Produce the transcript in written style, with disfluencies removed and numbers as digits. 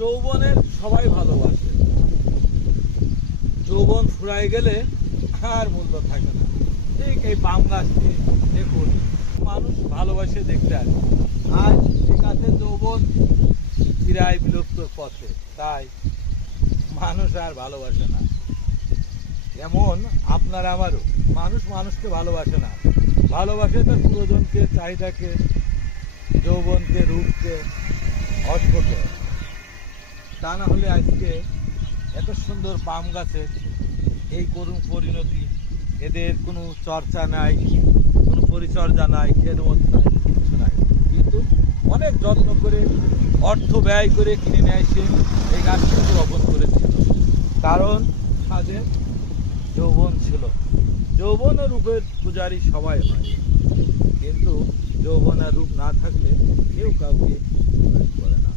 যৌবনের সবাই ভালোবাসে, যৌবন ফুরাই গেলে আর মূল্য থাকে না। ঠিক এই পাম গাছটি দেখুন, মানুষ ভালোবাসে দেখতে আসে, আজ এই গাছের যৌবন প্রায় বিলুপ্তর পথে, তাই মানুষ আর ভালোবাসে না। এমন আপনার আমারও, মানুষ মানুষকে ভালোবাসে না, ভালোবাসে তার প্রিয়জনকে, চাহিদাকে, যৌবনকে, রূপকে, অর্থকে। তা না হলে আজকে এত সুন্দর পাম গাছের এই করুণ পরিণতি। এদের কোনো চর্চা নাই, কোনো পরিচর্যা নাই, খেদমত নাই, কিচ্ছু নাই, কিন্তু অনেক যত্ন করে, অর্থ ব্যয় করে কিনে নিয়ে এসে এই গাছটিকে রোপণ করেছিল, কারণ তাদের যৌবন ছিল। যৌবন ও রূপের পূজারী সবাই হয়, কিন্তু যৌবন আর রূপ না থাকলে কেউ কাউকে করে না।